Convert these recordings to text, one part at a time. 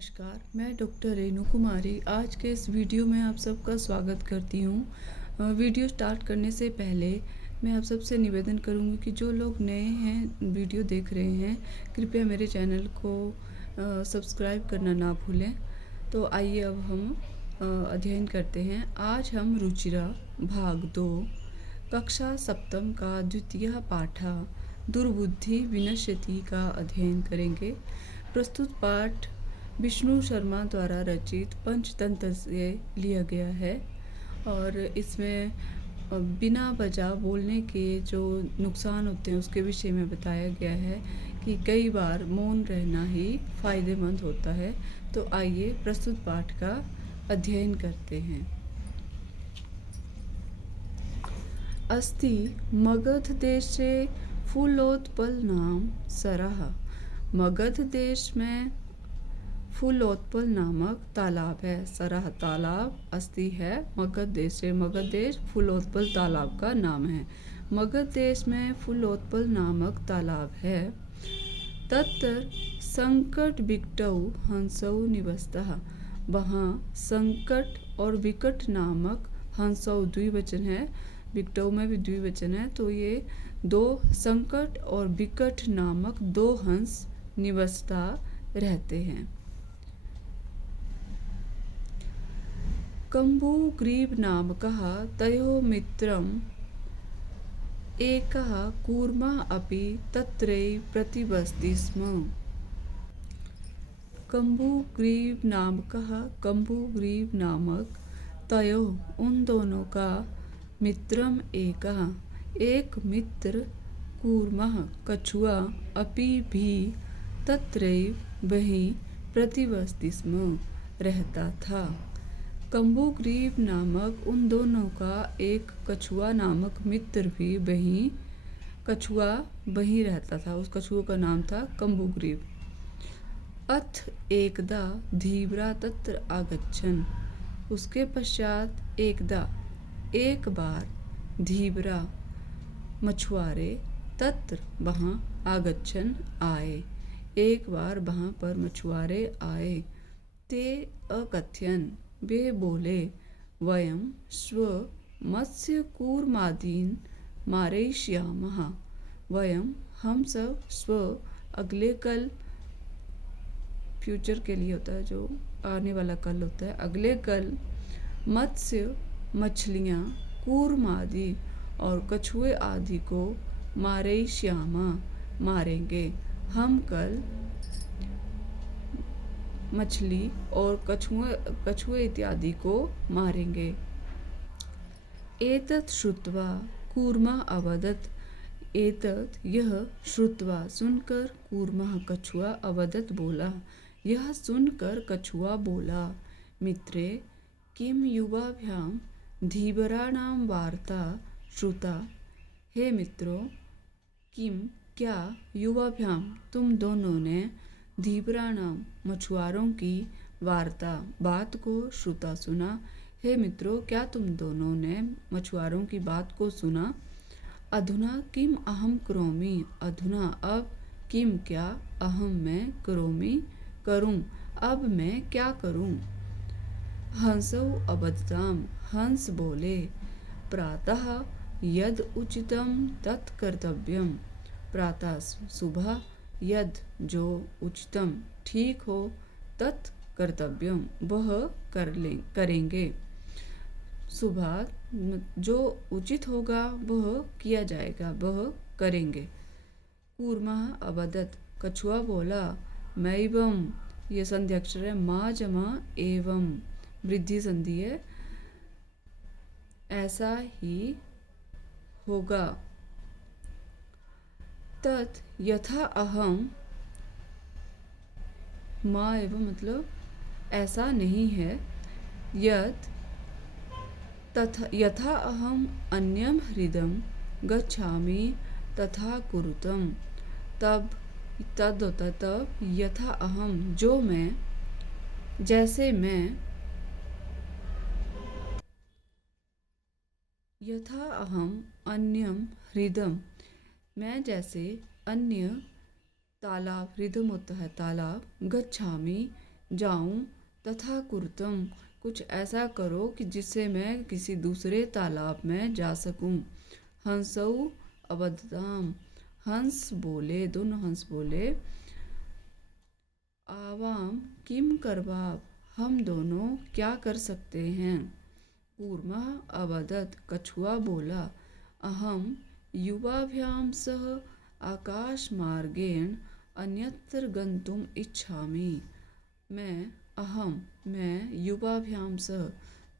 नमस्कार, मैं डॉक्टर रेणु कुमारी आज के इस वीडियो में आप सबका स्वागत करती हूँ। वीडियो स्टार्ट करने से पहले मैं आप सबसे निवेदन करूँगी कि जो लोग नए हैं वीडियो देख रहे हैं, कृपया मेरे चैनल को सब्सक्राइब करना ना भूलें। तो आइए अब हम अध्ययन करते हैं। आज हम रुचिरा भाग 2 कक्षा सप्तम का द्वितीय पाठा दुर्बुद्धि विनश्यति का अध्ययन करेंगे। प्रस्तुत पाठ विष्णु शर्मा द्वारा रचित पंचतंत्र से लिया गया है और इसमें बिना वजह बोलने के जो नुकसान होते हैं उसके विषय में बताया गया है कि कई बार मौन रहना ही फायदेमंद होता है। तो आइए प्रस्तुत पाठ का अध्ययन करते हैं। अस्ति मगध देशे फूलोत्पल नाम सरह। मगध देश में फूलोत्पल नामक तालाब है। सरह तालाब अस्ति है मगध देश से। मगध देश फूलोत्पल तालाब का नाम है। मगध देश में फूलोत्पल नामक तालाब है। तत्र संकट विकटौ हंसौ निवसतः। वहाँ संकट और विकट नामक हंसौ द्विवचन है, विकटौ में भी द्विवचन है, तो ये दो संकट और विकट नामक दो हंस निवसता रहते हैं। कम्बुग्रीव नामकः तयोः मित्रम् एकः कूर्मः अपि तत्रैव प्रतिवसति स्म। कम्बुग्रीव नामक तयोः उन दोनों का मित्रम एक मित्र कूर्मः कछुआ अपि भी तत्रैव वहीं प्रतिवसति स्म रहता था। कम्बुग्रीव नामक उन दोनों का एक कछुआ नामक मित्र भी कछुआ वहीं रहता था। उस कछुआ का नाम था कम्बुग्रीव। अथ एकदा धीवरा तत्र आगच्छन्। उसके पश्चात एक बार धीवरा मछुआरे तत्र वहाँ आगच्छन् आए। एक बार वहाँ पर मछुआरे आए। ते अकथयन् वे बोले वयं स्व मत्स्य कूर्मादीन् मारयिष्यामः। हम सब स्व अगले कल, फ्यूचर के लिए होता है, जो आने वाला कल होता है, अगले कल मत्स्य मछलियाँ कूर्मादि और कछुए आदि को मारयिष्यामः मारेंगे। हम कल मछली और कछुए इत्यादि को मारेंगे। एतत् श्रुत्वा कूर्मः अवदत्। एतत् यह श्रुत्वा सुनकर कूर्मः कछुआ अवदत् बोला। यह सुनकर कछुआ बोला मित्रे किम युवाभ्याम धीवराणां वार्ता श्रुता। हे मित्रों, किम क्या युवाभ्याम तुम दोनों ने धीवराणाम मछुआरों की वार्ता बात को श्रुता सुना। हे मित्रों, क्या तुम दोनों ने मछुआरों की बात को सुना। अधुना किम अहम करोमि। अधुना अब किम क्या अहम मैं करोमि करूं अब मैं क्या करूं। हंसौ अवदताम हंस बोले प्रातः यद उचितम तत् कर्तव्यम। प्रातः सुबह यद जो उचितम ठीक हो तत् कर्तव्यम वह करेंगे। सुबह जो उचित होगा वह किया जाएगा, वह करेंगे। कूर्मः अवदत् कछुआ बोला मैवं, ये संधि अक्षर है, मा जमा एवं वृद्धि संधि है, ऐसा ही होगा। तत् यथा अहम, माँ एवं मतलब ऐसा नहीं है। यत् तथा यथा अहम अन्यम हृदम गच्छामि तथा कुरुतम। तब तद होता है तब, यथा अहम जो मैं, जैसे मैं, यथा अहम अन्यम हृदम मैं जैसे अन्य तालाब, हृदम होता है तालाब, गच्छामि जाऊं तथा कुरुतम, कुछ ऐसा करो कि जिससे मैं किसी दूसरे तालाब में जा सकूं। हंसौ अवदताम, हंस बोले, दोनों हंस बोले, आवाम किम करबाब, हम दोनों क्या कर सकते हैं। कूर्मः अवदत्, कछुआ बोला, अहम युवाभ्याम सह आकाशमार्गेण अन्यत्र गंतुम इच्छामि। मैं युवाभ्याम सह,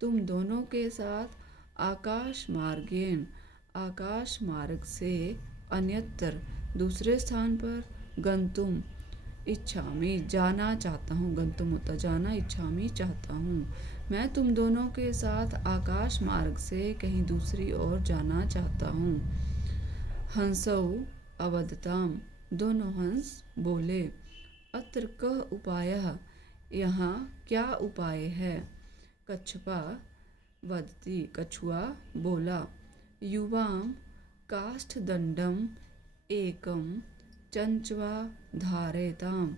तुम दोनों के साथ आकाश मार्गेण, आकाश मार्ग से, अन्यत्र दूसरे स्थान पर, गंतुम इच्छामि जाना चाहता हूँ, गंतुम होता जाना, इच्छामि चाहता हूँ। मैं तुम दोनों के साथ आकाश मार्ग से कहीं दूसरी ओर जाना चाहता हूँ। हंसौ अवदताम, दोनों हंस बोले, अत्र कः उपायः, यहाँ क्या उपाय है। कच्छपा वदति, कछुआ बोला, युवाम काष्ठदंडम एकम चंचवा धारयताम।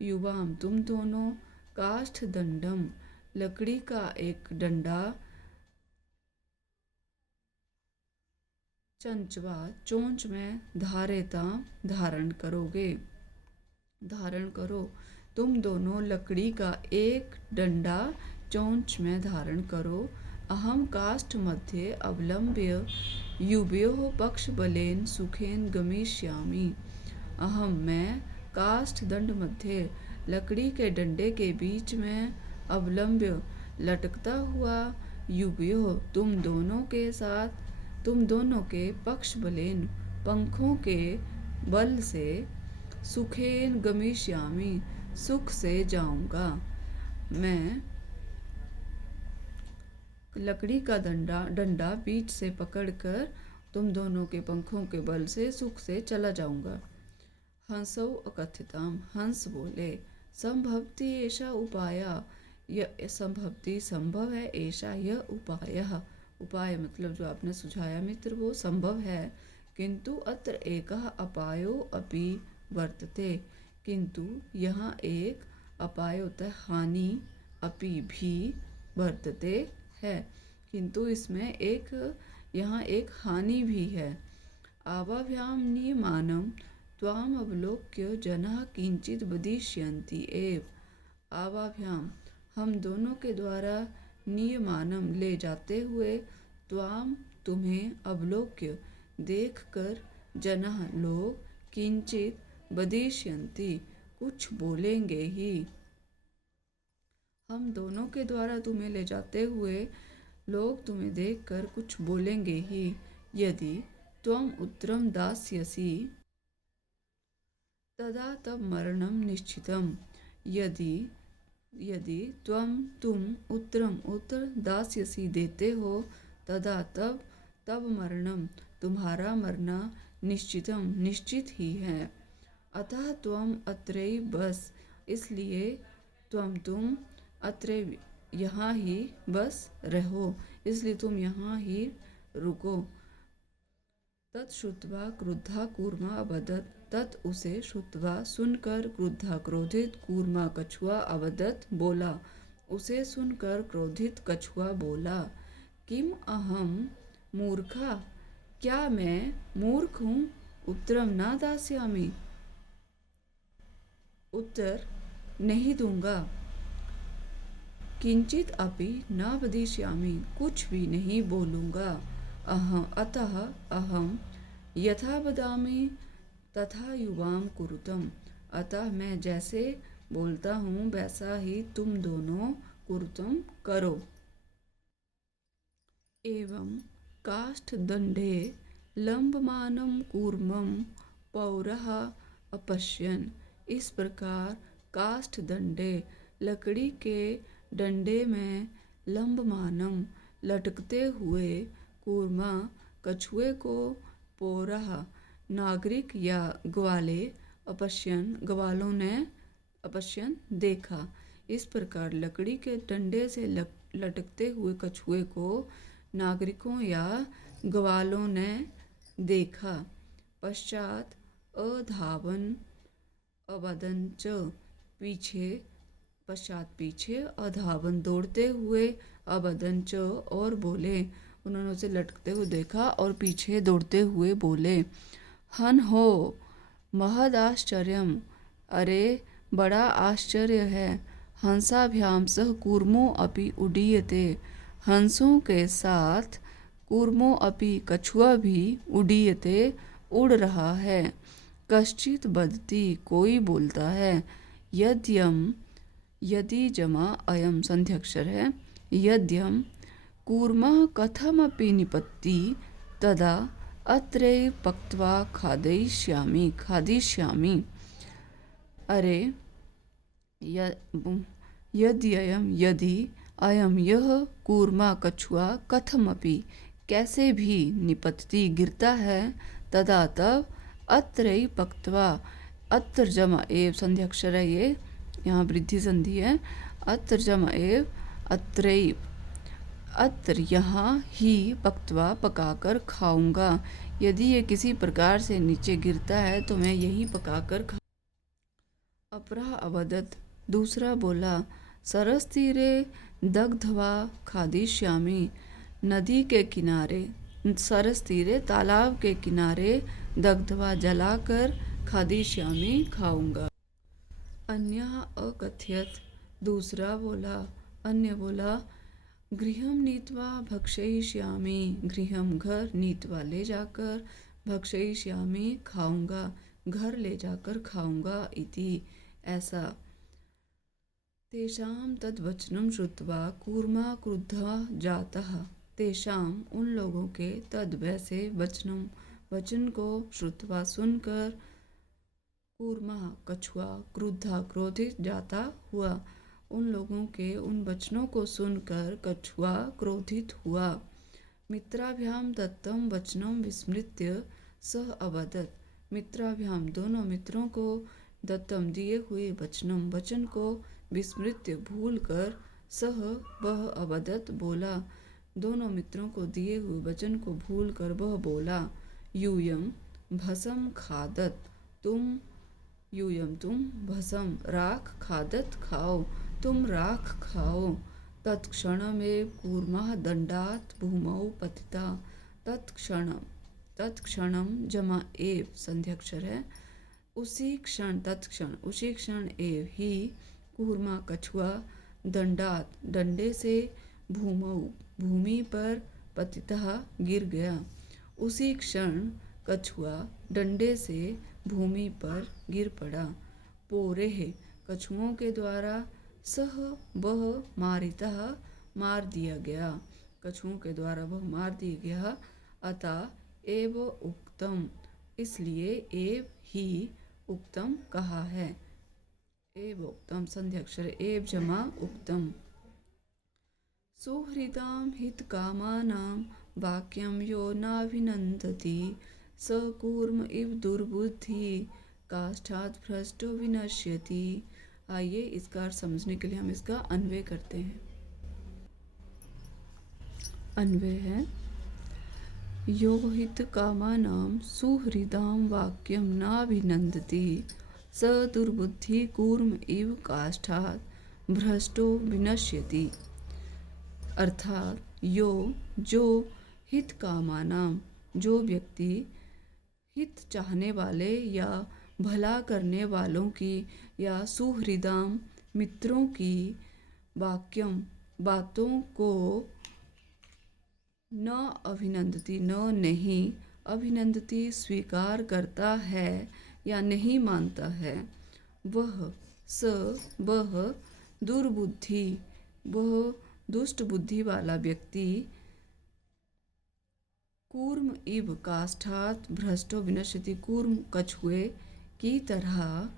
युवाम, तुम दोनों, काष्ठदंडम, लकड़ी का एक डंडा, चंचवा, चोंच में, धारयताम, धारण करोगे, धारण करो। तुम दोनों लकड़ी का एक डंडा चोंच में धारण करो। अहम काष्ठ मध्ये अवलंब्य युवयोः पक्ष बलेन सुखेन गमिष्यामि। अहम, मैं, काष्ठ दंड मध्य, लकड़ी के डंडे के बीच में, अवलंब्य, लटकता हुआ, युवयोः, तुम दोनों के साथ, तुम दोनों के पक्ष बलेन, पंखों के बल से, सुखेन गमिष्यामि, सुख से जाऊंगा। मैं लकड़ी का डंडा बीच से पकड़कर तुम दोनों के पंखों के बल से सुख से चला जाऊंगा। हंसौ अकथिताम, हंस बोले, संभवति ऐसा उपाय, यह संभवति संभव है, ऐसा यह उपाय, उपाय मतलब जो आपने सुझाया मित्र वो संभव है, किंतु अत्र एकः अपायो अपि वर्तते, किंतु यहाँ एक अपाय होता है हानि, अपि भी, वर्तते है, किंतु इसमें एक, यहाँ एक हानि भी है। आवाभ्याम नियमानम त्वाम अवलोक्य जनाः किंचित वदिष्यन्ति एव। आवाभ्याम, हम दोनों के द्वारा, नियमानम, ले जाते हुए, त्वाम, तुम्हें, अवलोक्य, देखकर, जनाः, लोग, किंचित, वदिष्यन्ति, कुछ बोलेंगे ही। हम दोनों के द्वारा तुम्हें ले जाते हुए लोग तुम्हें देखकर कुछ बोलेंगे ही। यदि त्वम उत्तरम दास्यसि तदा तब मरणम निश्चितम। यदि तुम उत्तर दास्यसि देते हो, तदा तब मरणम, तुम्हारा मरना, निश्चितम, निश्चित ही है। अतः त्वम अत्रैव बस, इसलिए तुम अत्रैव, यहाँ ही बस रहो, इसलिए तुम यहाँ ही रुको। तत्श्रुत्वा क्रुद्धा कूर्मा अवदत्, तत् उसे श्रुत्वा सुनकर, क्रुद्धा क्रोधित, कूर्मा कछुआ, अवदत् बोला, उसे सुनकर क्रोधित कछुआ बोला, किम अहम मूर्खा, क्या मैं मूर्ख हूँ, उत्तरम न दास्यामि, उत्तर नहीं दूंगा, किंचित अपि न वदिष्यामि, कुछ भी नहीं बोलूँगा, अतः अहम यथा वदामि तथा युवाम कुरुतम, अतः मैं जैसे बोलता हूँ वैसा ही तुम दोनों कुरुतम करो। एवं काष्ठदंडे लंबमानं कूर्मं पौरः अपश्यन्, इस प्रकार काष्ठदंडे, लकड़ी के डंडे में, लंबमानं, लटकते हुए, कूर्मा, कछुए को, पौरः, नागरिक या ग्वाले, अपश्यन, ग्वालों ने, अपश्यन, देखा। इस प्रकार लकड़ी के डंडे से लटकते हुए कछुए को नागरिकों या ग्वालों ने देखा। पश्चात अधावन अवदन च, पीछे पश्चात पीछे अधावन दौड़ते हुए अबदन च और बोले। उन्होंने उसे लटकते हुए देखा और पीछे दौड़ते हुए बोले, हन हो महद आश्चर्यम, अरे बड़ा आश्चर्य है। हंसाभ्याम सह कूर्मो अपि उडीयते, हंसों के साथ कूर्मो अपि कछुआ भी उडीयते उड़ रहा है। कश्चित बदती कोई बोलता है, यद्यम यदि जमा अयम संध्यक्षर है, यद्यम कूर्मः कथमपि निपत्ति तदा अत्रैव पक्त्वा खादिष्यामि। अरे यदि अयम यह कूर्मा कछुआ कथमपि कैसे भी निपतति गिरता है, तदा तब अत्रैव पक्त्वा, अत्र जमा एव संध्यक्षर है, ये यहाँ वृद्धि संधि है। अत्र जमा एव अत्रैव, अत्र यहाँ ही पक्त्वा पकाकर खाऊंगा। यदि ये किसी प्रकार से नीचे गिरता है तो मैं यही पकाकर खा। अपरा अवदत, दूसरा बोला, सरस तीरे दग्धवा खादिष्यामि, नदी के किनारे, सरस तीरे तालाब के किनारे, दग्धवा जलाकर, खादिष्यामि खाऊंगा। अन्य अकथयत, दूसरा बोला, अन्य बोला, गृहम नीत्वा भक्षयिष्यामि, गृहम घर, नीत्वा ले जाकर, भक्षयिष्यामि खाऊंगा, घर ले जाकर खाऊंगा, इति ऐसा। तेषाम तद्वचनम श्रुत्वा कूर्मा क्रुद्धः जातः, तेषाम उन लोगों के तद वैसे वचनम वचन को श्रुत्वा सुनकर, कूर्मा कछुआ, क्रुद्धा क्रोधित जाता हुआ, उन लोगों के उन वचनों को सुनकर कछुआ क्रोधित हुआ। मित्राभ्याम दत्तम वचनम विस्मृत्य सह अवदत, मित्राभ्याम दोनों मित्रों को दत्तम दिए हुए वचनम वचन को विस्मृत्य भूल कर, सह वह अवदत बोला, दोनों मित्रों को दिए हुए वचन को भूल कर वह बोला, यूयम भसम खादत, तुम यूयम तुम, भसम राख, खादत खाओ, तुम राख खाओ। तत्क्षणमेव कूर्मः दंडात भूमौ पतिता, तत्क्षणम जमा एव संध्यक्षर है, उसी क्षण, तत्क्षण उसी क्षण एव ही, कूर्मा कछुआ, दंडात डंडे से, भूमौ भूमि पर, पतितः गिर गया, उसी क्षण कछुआ डंडे से भूमि पर गिर पड़ा। पोरेह कछुओं के द्वारा, सह वह मारितः मार दिया गया, कछुओं के द्वारा वह मार दिया गया। अतः एव उक्तम, इसलिए एव ही उक्तम कहा है। एव उक्तम संध्यक्षर एव जमा उक्तम। सुहृदाम हित कामानाम वाक्यम यो नाभिनंदति, स कूर्म इव दुर्बुद्धि काष्ठात् भ्रष्टो विनश्यति। आइए इसका अर्थ समझने के लिए हम इसका अन्वय करते हैं। अन्वय है, यो हित कामानाम सुहृदाम वाक्यम नाभिनंदति, स दुर्बुद्धि कूर्म इव काष्ठात् भ्रष्टो विनश्यति। अर्थात यो, जो, हित कामानाम, जो व्यक्ति हित चाहने वाले या भला करने वालों की, या सुहृदाम मित्रों की, वाक्यम बातों को, न अभिनंदती न नहीं, अभिनंदती स्वीकार करता है या नहीं मानता है, वह वह दुर्बुद्धि, वह दुष्ट बुद्धि वाला व्यक्ति, कूर्म इव काष्ठात् भ्रष्टो विनश्यति, कूर्म कछुए की तरह,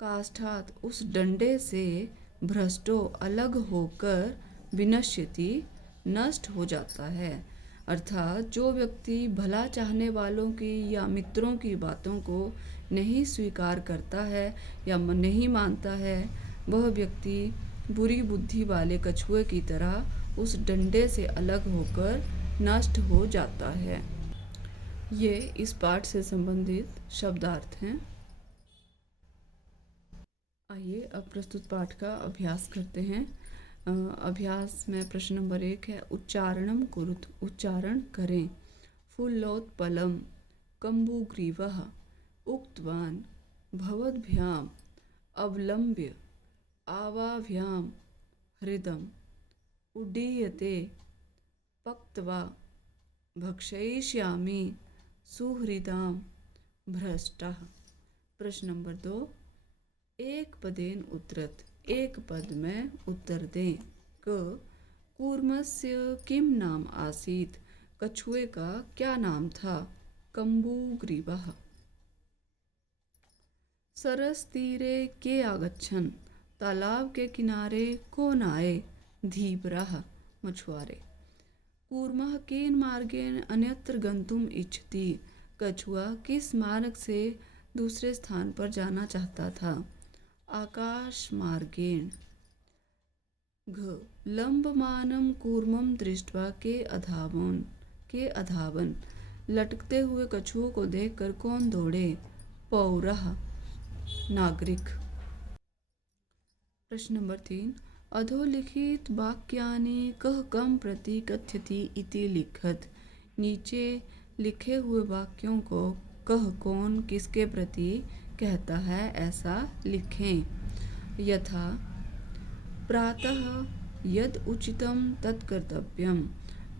काष्ठात् उस डंडे से, भ्रष्टो अलग होकर, विनश्यति नष्ट हो जाता है। अर्थात जो व्यक्ति भला चाहने वालों की या मित्रों की बातों को नहीं स्वीकार करता है या नहीं मानता है, वह व्यक्ति बुरी बुद्धि वाले कछुए की तरह उस डंडे से अलग होकर नष्ट हो जाता है। ये इस पाठ से संबंधित शब्दार्थ हैं। आइए अब प्रस्तुत पाठ का अभ्यास करते हैं। अभ्यास में प्रश्न नंबर 1 है उच्चारणम कुरुत, उच्चारण करें। फुल्लोत्पलम कम्बुग्रीवः उक्तवान् भवद्भ्याम अवलम्ब्य आवाभ्यां हृदम उड्डीयते पक्त्वा भक्षयिष्यामि सुहृदां भ्रष्टः। प्रश्न नंबर 2 एक पदेन उत्तरत, एक पद में उत्तर दें। क कूर्मस्य किम नाम आसीत, कछुए का क्या नाम था। कम्बुग्रीवः। सरस तीरे के आगच्छन्, तालाब के किनारे कौन आए। धीवरः, मछुआरे। कूर्मः केन मार्गेण अन्यत्र गन्तुम् इच्छति, कछुआ किस मार्ग से दूसरे स्थान पर जाना चाहता था। आकाश मार्गेण। घ लंबमानं कूर्मं दृष्ट्वा के अधावन, लटकते हुए कछुओं को देखकर कौन दौड़े। पौरः, नागरिक। प्रश्न नंबर 3 अधोलिखित वाक्यानि कः कं प्रति कथ्यति इति लिखत। नीचे लिखे हुए वाक्यों को कह कौन किसके प्रति कहता है ऐसा लिखें। यथा प्रातः यद उचितम तत् कर्तव्यम,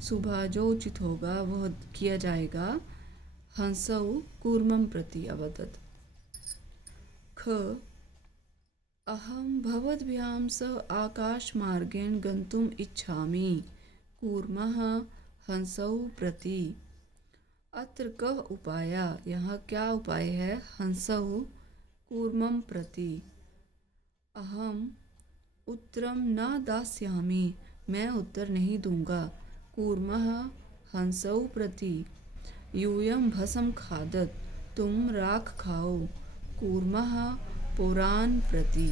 सुबह जो उचित होगा वह किया जाएगा। हंसौ कूर्मं प्रति अवदत्। ख अहं भवद्भ्यां सह आकाशमार्गेण गन्तुम् इच्छामि, कूर्मः हंसौ प्रति। अत्र कः उपाया, यहाँ क्या उपाय है। हंसौ कूर्मं प्रति। अहम उत्तरम न दास्यामि, मैं उत्तर नहीं दूंगा। कूर्मः हंसौ प्रति। यूयं भस्म खादत, तुम राख खाओ। कूर्मः पुराण प्रति।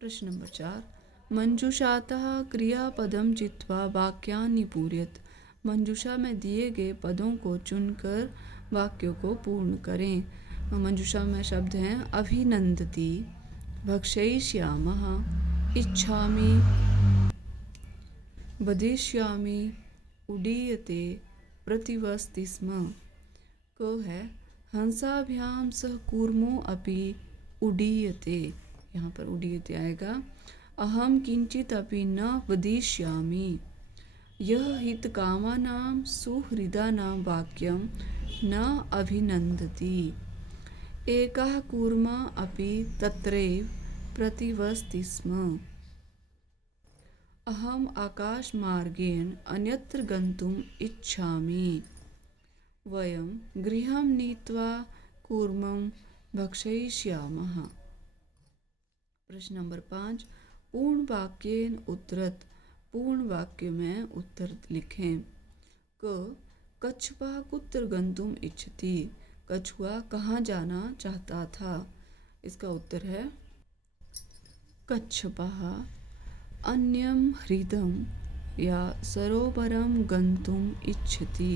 प्रश्न नंबर 4 मंजूषातः क्रियापदम चित्वा वाक्यानि पूरयत। मंजूषा में दिए गए पदों को चुनकर वाक्यों को पूर्ण करें। मंजूषा में शब्द हैं अभिनंदति, भक्षयिष्यामः, इच्छामि, वदिष्यामि, उड्डीयते, प्रतिवसति स्म। को है हंसाभ्याम सह कूर्मो अपि उड्डीयते, यहाँ पर उड्डीयते आएगा। अहम किंचित अपि न वदिष्यामि, यह हितकामानां सुहृदानां वाक्यं न अभिनन्दति। एकः कूर्मः अपि तत्रैव प्रतिवसति स्म। अहम आकाशमार्गेण अन्यत्र गन्तुम् इच्छामि। वयं गृहं नीत्वा कूर्मं भक्षयिष्यामः। प्रश्न नंबर 5 पूर्ण वाक्येन उत्तरत, पूर्ण वाक्य में उत्तर लिखें। क कच्छपः कुत्र गन्तुम् इच्छति, कछुआ कहाँ जाना चाहता था। इसका उत्तर है कच्छपः अन्यं हृदं या सरोवरं गन्तुम् इच्छति,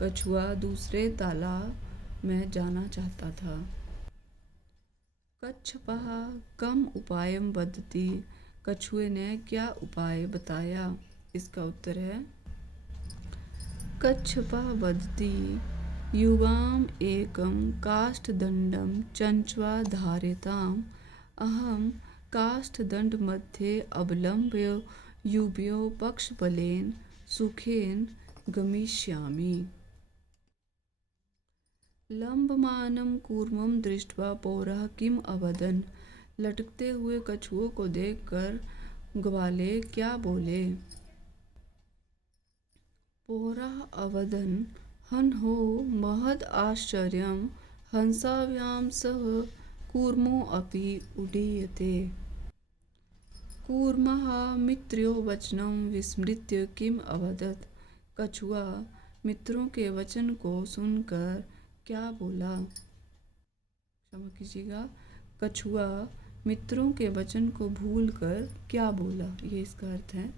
कछुआ दूसरे तालाब में जाना चाहता था। कच्छपः कम उपायं वदति, कछुए ने क्या उपाय बताया। इसका उत्तर है कच्छपः वदति युवाम् एकं काष्ठदण्डं चञ्च्वा धारयताम्, अहं काष्ठदण्डमध्ये अवलम्ब्य युवयो पक्षबलेन सुखेन गमिष्यामि। लंबमानं कूर्मं दृष्ट्वा पौरः किम अवदन्, लटकते हुए कछुओं को देखकर ग्वाले क्या बोले। पौरः अवदन् हन्हो महद आश्चर्यं हंसाभ्यां सह कूर्मो अपि उड्डीयते। कूर्मः मित्र्यो वचनं विस्मृत्य किम अवदत्, कछुआ मित्रों के वचन को सुनकर क्या बोला। क्षमा कीजिएगा, कछुआ मित्रों के वचन को भूलकर क्या बोला, ये इसका अर्थ है।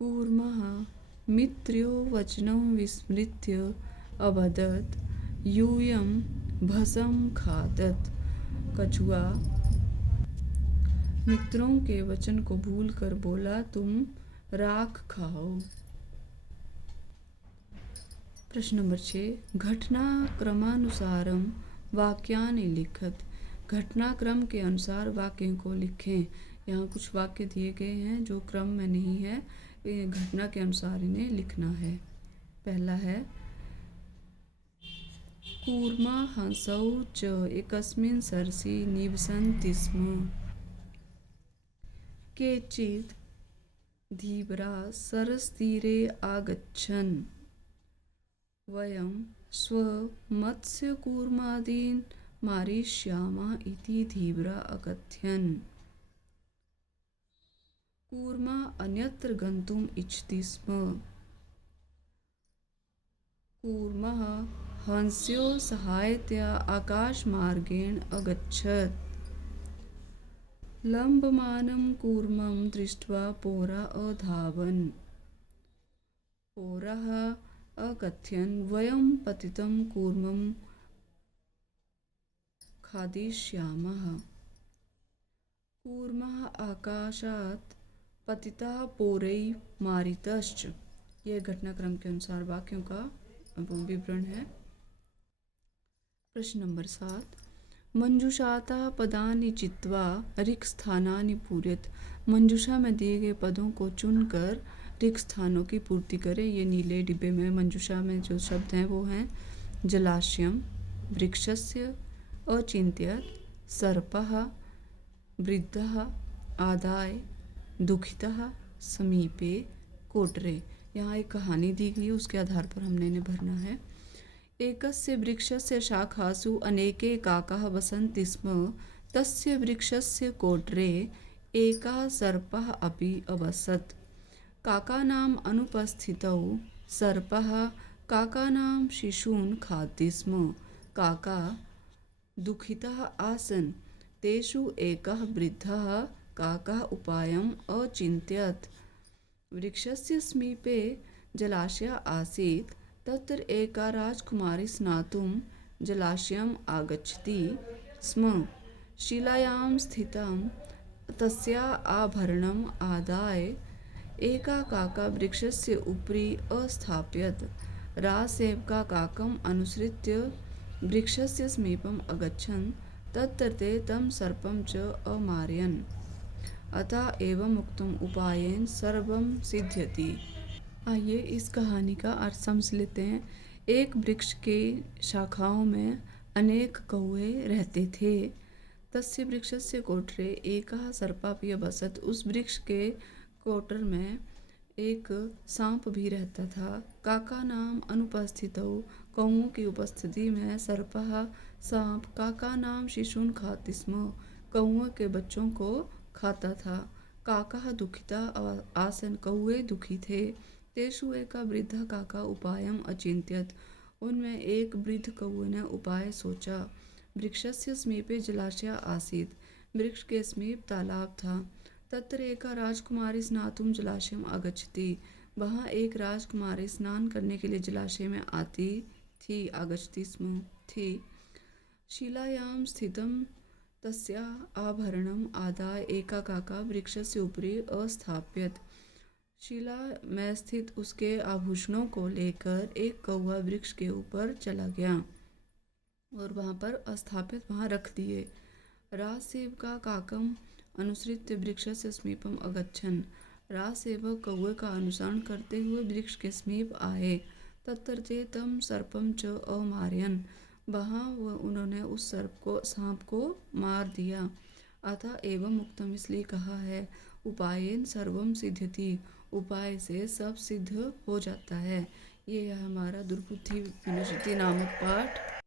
कूर्मः मित्र्यो वचनं विस्मृत्य अवदत् यूयं भस्म खादत, कछुआ मित्रों के वचन को भूलकर बोला, तुम राख खाओ। प्रश्न नंबर 6, घटनाक्रमानुसारम वाक्यानि लिखत। घटनाक्रम के अनुसार वाक्यों को लिखें। यहाँ कुछ वाक्य दिए गए हैं जो क्रम में नहीं है, घटना के अनुसार इन्हें लिखना है। पहला है, कूर्मा हंसौ च एकस्मिन् सरसि निवसन्ति स्म। केचित् धीवरा सरसतीरे आगच्छन्। वयं स्वमत्स्यकूर्मादीन् मारिष्यामः इति धीवरा अकथयन्। कूर्मा अन्यत्र गन्तुम् इच्छति स्म। कूर्मः हंसयोः सहायतया आकाशमार्गेण अगच्छत्। लम्बमानं कूर्मं दृष्ट्वा पौरः अधावन्। पौरः अकथयन्, वयं पतितं कूर्मं खादिष्यामः। कूर्मः आकाशात् पतितः पौरैः मारितश्च। यह घटनाक्रम के अनुसार वाक्यों का विवरण है। प्रश्न नंबर 7, मंजूषातः पदानि चित्वा रिक्त स्थानानि पूरयत। मंजूषा में दिए गए पदों को चुनकर रिक्त स्थानों की पूर्ति करें। ये नीले डिब्बे में मंजूषा में जो शब्द हैं वो हैं जलाशयम, वृक्षस्य, अचिन्त्यत, सर्पः, वृद्धः, आदाय, दुखितः, समीपे, कोटरे। यहाँ एक कहानी दी गई है, उसके आधार पर हमने इन्हें भरना है। एकस्य वृक्षस्य शाखासु अनेके काकाः वसन्ति स्म। तस्य वृक्षस्य कोटरे एकः सर्पः अपि अवसत्। काकानाम् अनुपस्थितौ सर्पः काकानां शिशून् खादति स्म। काका दुःखिताः आसन्। तेषु एकः वृद्धः काकः उपायम् अचिन्तयत्। वृक्षस्य समीपे जलाशयः आसीत्। तत्र एका राजकुमारी स्नातुं जलाशयम् आगच्छति स्म। शिलायां स्थितं तस्याः आभरणम् आदाय एका काका वृक्षस्य उपरि अस्थापयत्। राजसेवकः काकम् अनुसृत्य वृक्षस्य समीपम् अगच्छन्। तत्र ते तं सर्पं च अमारयन्। अतः एवं उक्तम् उपायेन सर्वं सिद्ध्यति। आइए इस कहानी का अर्थ समझ लेते हैं। एक वृक्ष के शाखाओं में अनेक कौवे रहते थे। तस्य वृक्षस्य कोटरे एकः सर्पापि अवसत्। उस वृक्ष के कोटर में एक सांप भी रहता था। काका नाम अनुपस्थितौ, कौओं की उपस्थिति में सर्पः सांप काका नाम शिशून् खादति स्म। कौओं के बच्चों को खाता था। काका दुखिता आसन, कौवे दुखी थे। तेषु एका वृद्ध काका उपायम अचिन्त्यत। उनमें एक वृद्ध कौवे ने उपाय सोचा। वृक्षस्य समीपे जलाशय आसीत्। वृक्ष के समीप तालाब था। तत्र एका राजकुमारी स्नातुं जलाशयम् आगच्छति। वहाँ एक राजकुमारी स्नान करने के लिए जलाशय में आती थी, आगच्छति स्म थी। शिलायां स्थितं तस्याः आभरणम् आदाय एका काका वृक्षस्य उपरि अस्थाप्यत। शिला में स्थित उसके आभूषणों को लेकर एक कौवा वृक्ष के ऊपर चला गया और वहाँ पर अस्थापित वहाँ रख दिए। राजसेवका काकम अनुसृत्य वृक्षस्य समीपम अगच्छन्। राजसेवक कौवे का अनुसरण करते हुए वृक्ष के समीप आए। तत्र ते तं सर्पं च अमारयन्। वहाँ उन्होंने उस सांप को मार दिया। अतः एवं उक्तम, इसलिए कहा है, उपायेन सर्वम सिद्ध्यति, उपाय से सब सिद्ध हो जाता है। ये है हमारा दुर्बुद्धि विनश्यति नामक पाठ।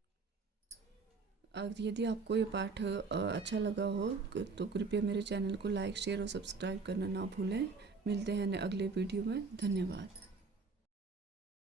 यदि आपको ये पाठ अच्छा लगा हो तो कृपया मेरे चैनल को लाइक, शेयर और सब्सक्राइब करना ना भूलें। मिलते हैं अगले वीडियो में। धन्यवाद।